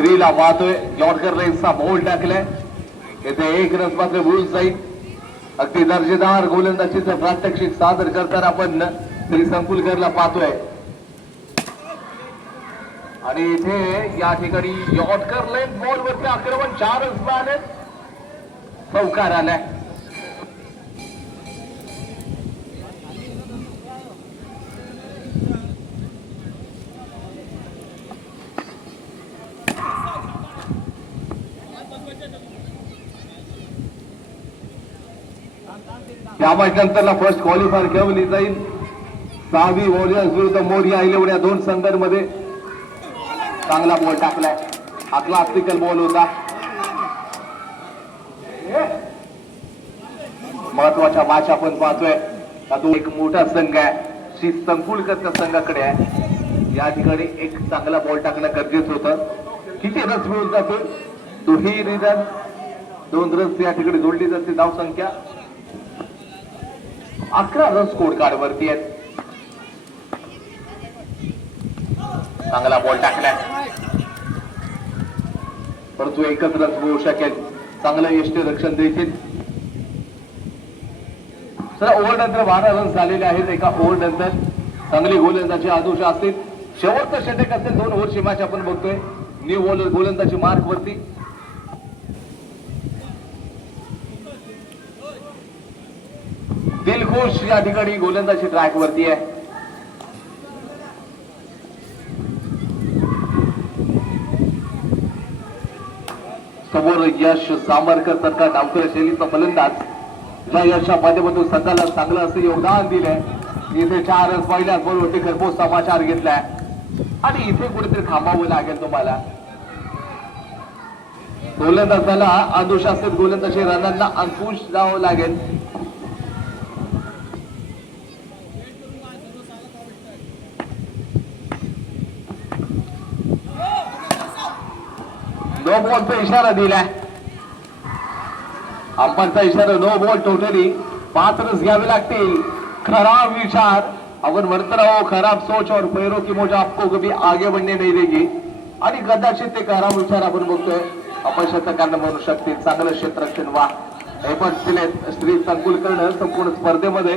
स्त्रीला पाहतोय yorker रेसचा ball टाकलाय येथे एक रस मात्र भूल जाईल अगदी दर्जेदार गोलंदाजीचं प्रात्यक्षिक सादर करताना आपण श्री संकुलकरला पाहतोय आणि इथे या ठिकाणी यॉर्कर लेन बॉल वरती आक्रमण चार रन्स आले चौकार आलाय त्यामुळे नंतरला फर्स्ट क्वालिफायर खेळवली जाईल. सहावी वॉरियर्स विरुद्ध मोरिया इलेवन या दोन संघांमध्ये. चांगला बॉल टाकलाय. हा क्लासिकल बॉल होता. महत्त्वाच्या भाषा आपण पाहतोय. हा तो एक मोठा संघ आहे. श्री संकुलकरच्या संघाकडे आहे. या ठिकाणी एक चांगला बॉल टाकणं गरजेचं होतं. किती रस मिळून जातो दोन्ही रिझन दोन रस या ठिकाणी जोडली जाते धाव संख्या अकरा रन स्कोर कार्ड वरती आहेत. चांगला बॉल टाकलाय. परंतु एकच रन होऊ शकेल. चांगलं यष्टी रक्षण देखील. सर ओव्हर नंतर बारा रन झालेले आहेत एका ओव्हर नंतर चांगली गोलंदाजी आदुष असतील. शेवटचं षटक असेल दोन ओव्हरची मॅच आपण बघतोय. न्यू गोलंदाजी मार्क वरती दिलखुश या ठिकाणी गोलंदाजी ट्रॅक वरती आहे. समोर यश जांभरकर सारखा डावकर शैलीचा फलंदाज. ज्या यशच्या माध्यमातून संघाला चांगलं असं योगदान दिलंय. इथे चार रन पहिल्याच बरोबर घरपोच समाचार घेतलाय. आणि इथे कुठेतरी थांबावं लागेल तुम्हाला. गोलंदाजाला अनुशासित गोलंदाजी रनांना अंकुश जावं लागेल. बॉलचा इशारा दिला. अंपायरचा इशारा नो बॉल टोटली पाच रस घ्यावे लागतील. खराब विचार. आपण म्हणत राहो खराब सोच और पैरो की मोजा आपको कभी आगे बढ़ने नाही देगी. आणि कदाचित ते खराब विचार आपण बघतोय. आपण शतकांना म्हणू शकतील चांगलं क्षेत्रक्षण वा. हे पण दिले श्री संकुलकर्ण संपूर्ण स्पर्धेमध्ये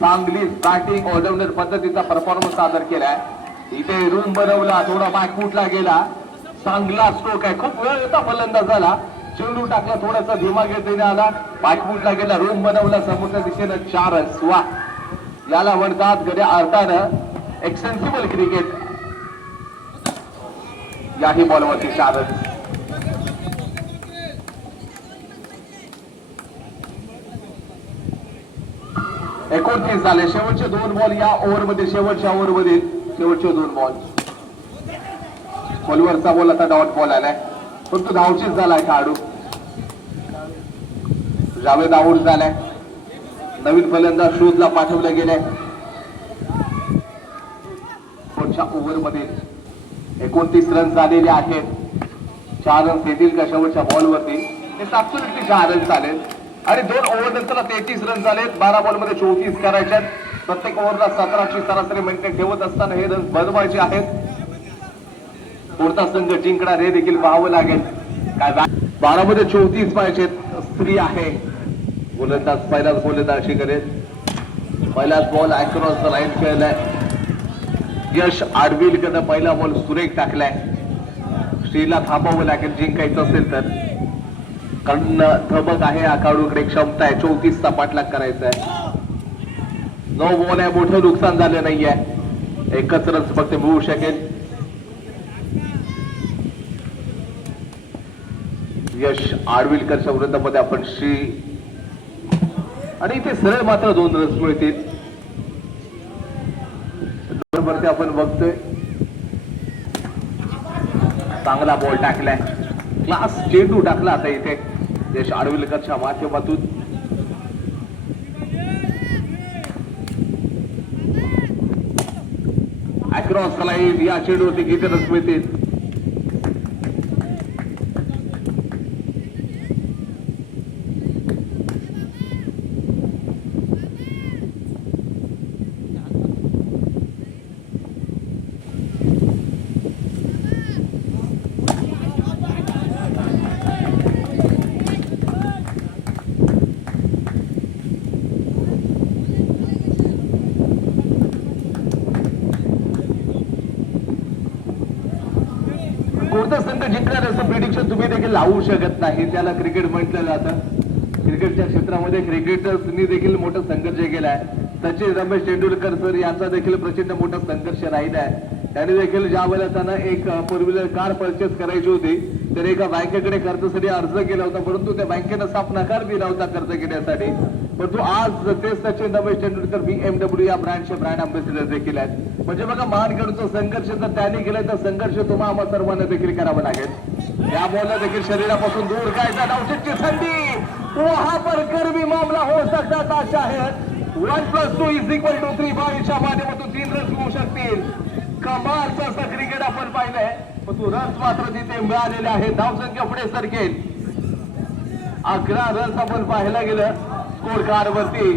चांगली बॅटिंग ऑलराऊंडर पद्धतीचा परफॉर्मन्स सादर केलाय. इथे रूम बनवला थोडा बॅक फुटला गेला. चांगला स्ट्रोक आहे. खूप वेळ होता फलंदाज झाला चेंडू टाकला थोडासा धीमा घेतलेला आला. पाठपुटला गेला रूम बनवला समोरच्या दिशेनं चार वा याला म्हणतात गड्या अर्थानं एक्सेन्सिबल क्रिकेट याही बॉलवरती चार. एकोणतीस झाले. शेवटचे दोन बॉल या ओव्हरमध्ये शेवटच्या ओव्हरमध्ये शेवटचे दोन बॉल बॉलवरचा बॉल आता डॉट बॉल आलाय. फक्त धावचीच झालाय खेळाडू जावेद आऊट झालाय. नवीन फलंदाज शोधला पाठवलं गेलाय. पुढच्या ओव्हरमध्ये एकोणतीस रन झालेले आहेत. चार रन्स येतील का शेवटच्या बॉलवरती? हे ऍब्सोल्युटली चार रन्स चालेल. आणि दोन ओव्हर नंतर तेहतीस रन झालेत. बारा बॉलमध्ये चौतीस करायच्यात. प्रत्येक ओव्हरला सतराची सरासरी मेंटेन ठेवत असताना हे रन बनवायचे आहेत. कोणता संघ जिंकणार हे देखील पाहावं लागेल. काय बारा मध्ये चौतीस पाहिजेत स्त्री आहे. गोलंदाज पहिलाच गोलंदाजी करेल पहिलाच बॉल अक्रॉस लाईन खेळलाय. यश आडविलकडनं पहिला बॉल सुरेख टाकलाय. श्रीला थांबावं लागेल जिंकायचं असेल तर. कारण धमक आहे आखाडूकडे क्षमता आहे. चौतीसचा पाठलाग करायचा आहे. नऊ बॉल आहे. मोठं नुकसान झालं नाहीये. एकच रन्स फक्त मिळू शकेल. यश आडविलकरच्या वृंदामध्ये आपण श्री आणि इथे सरळ मात्र दोन रस मिळतील. वरती आपण बघतोय. चांगला बॉल टाकलाय. क्लास चेंडू टाकला आता इथे. यश आडविलकरच्या माध्यमातून. अक्रॉस लाईन या चेंडूवरती किती रस मिळतील? कोणता संघ जिंकणार असं प्रिडिक्शन तुम्ही देखील लावू शकत नाही. त्याला क्रिकेट म्हटलं जातं. क्रिकेटच्या क्षेत्रामध्ये क्रिकेटर्सनी देखील मोठा संघर्ष केलाय सचिन रमेश तेंडुलकर सर यांचा देखील प्रचंड मोठा संघर्ष राहिला आहे. त्याने देखील ज्या वेळेला त्यांना एक फोर व्हीलर कार परचेस करायची होती तर एका बँकेकडे कर्जासाठी अर्ज केला होता परंतु त्या बँकेनं साफ नकार दिला होता कर्ज घेण्यासाठी. परंतु आज तेच सचिन रमेश तेंडुलकर बीएमडब्ल्यू या ब्रँडचे ब्रँड अँबॅसिडर देखील आहेत. म्हणजे बघा महानगरचा संघर्ष जर त्याने केलाय तर संघर्ष तुम्हा आम्हा सर्वांना देखील करावा लागेल. या बॉलला देखील शरीरापासून दूर कायचा डावशेटची संधी वहां पर कर मामला होऊ सकता था शायद one plus two is equal to three बावीसच्या माध्यमातून तीन रन्स होऊ शकतील. कमालचा असं क्रिकेट आपण पाहिलंय. पण तू रन्स मात्र तिथे मिळालेले आहेत. धावसंख्या पुढे सरकेल. अकरा रन्स आपण पाहायला गेलं. स्कोर कार्ड वरती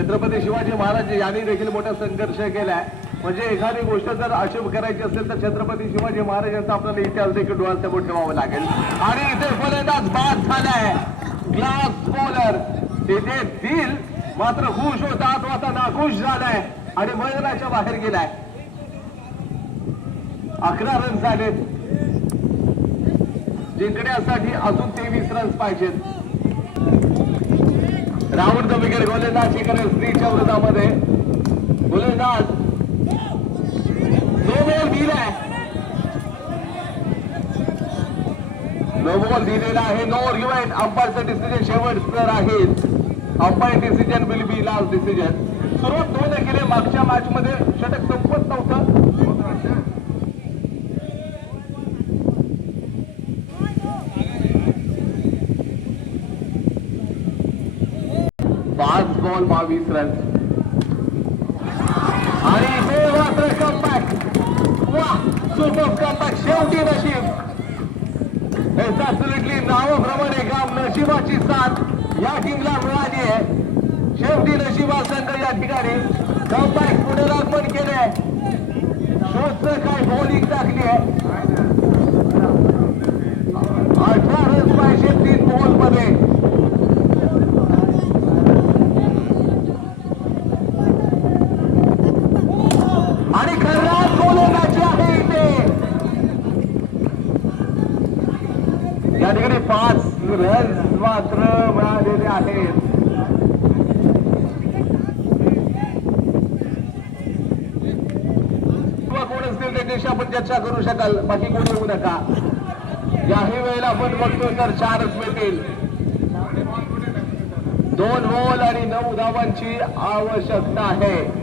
छत्रपती शिवाजी महाराज यांनी देखील मोठा संघर्ष केलाय म्हणजे एखादी गोष्ट जर अशीव करायची असेल तर छत्रपती शिवाजी महाराज यांचा आपल्याला इतिहास देखील डोळ्यासमोर ठेवावा लागेल. आणि इथे फलंदाज बाद झालाय. ग्लास बॉलर तिथे दिल मात्र खुश होता आता नाखुश झालाय आणि मैदानाच्या बाहेर गेलाय. अकरा रन झालेत. जिंकण्यासाठी अजून तेवीस रन्स पाहिजेत. राऊंड विकेट गोलंदाज करेल स्त्रीच्या वृत्तामध्ये गोलंदाज नो बॉल दिलाय नो बॉल दिलेला आहे. नो रिवाइट अंपायरचं डिसिजन शेवटचं राहील umpire decision will be last decision सुरुवात दोन केले. मागच्या मॅच मध्ये षटक संपत नव्हतं पाच बॉल बावीस रन आणि हे मात्र कमबॅक वा सुपर कमबॅक शेवटी नशीब. ऍब्सोल्युटली नावाप्रमाणे काम नशिबाची साथ या टीमला मिळाली आहे. शेवटी नशिबा संघ या ठिकाणी. कमबॅक पुनरागमन केले शोधचं काय बॉलिंग टाकली आहे. अठरा रन पाहिजे तीन बॉलमध्ये आणि खराब गोलंदाजी आहे इथे या ठिकाणी पाच मात्र मिळालेले आहेत किंवा कोण असतील त्यांच्याशी आपण चर्चा करू शकाल बाकी कोणी येऊ नका. याही वेळेला आपण बघतोय तर चारच मिळतील. दोन होल आणि नऊ धावांची आवश्यकता आहे.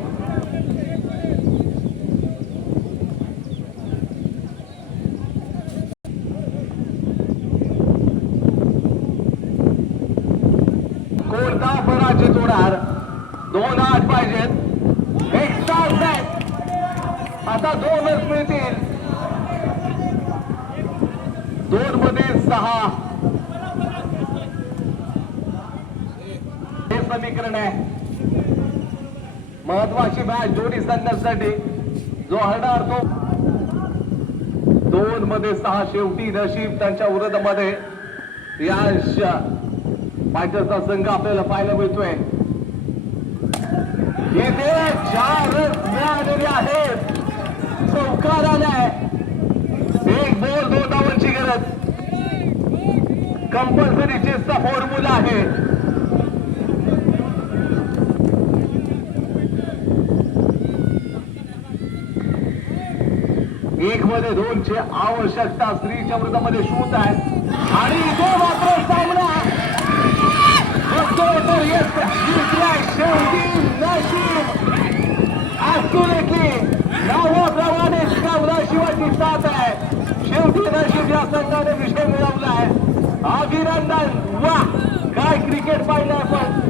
कोणता पराजित होणार दोन आठ पाहिजेत. एक स्टार सेट आता दोनच मिळतील. दोन मध्ये सहा. हे समीकरण आहे. महत्वाची मॅच दोन्ही संघांसाठी. जो हरणार तो दोन मध्ये सहा. शेवटी नशीब त्यांच्या उरदमध्ये या फायटरचा संघ आपल्याला पाहायला मिळतोय. येथे चार रन मिळालेले आहेत. चौकार आलाय. एक बॉल दोन धावांची गरज. कंपल्सरी चेसचा फॉर्म्युला आहे. एक मध्ये दोनची आवश्यकता स्त्रीच्या मृतामध्ये शूट आहे. आणि इथे मात्र सामना बघतोय तर येत जिंकलाय शेवटी नशीब ऍब्सोल्युटली नावाप्रमाणे कामरा शिवाची आहे शेवटी नशीब या संघाने विषय मिळवलाय अभिनंदन वा काय क्रिकेट पाहिलंय पण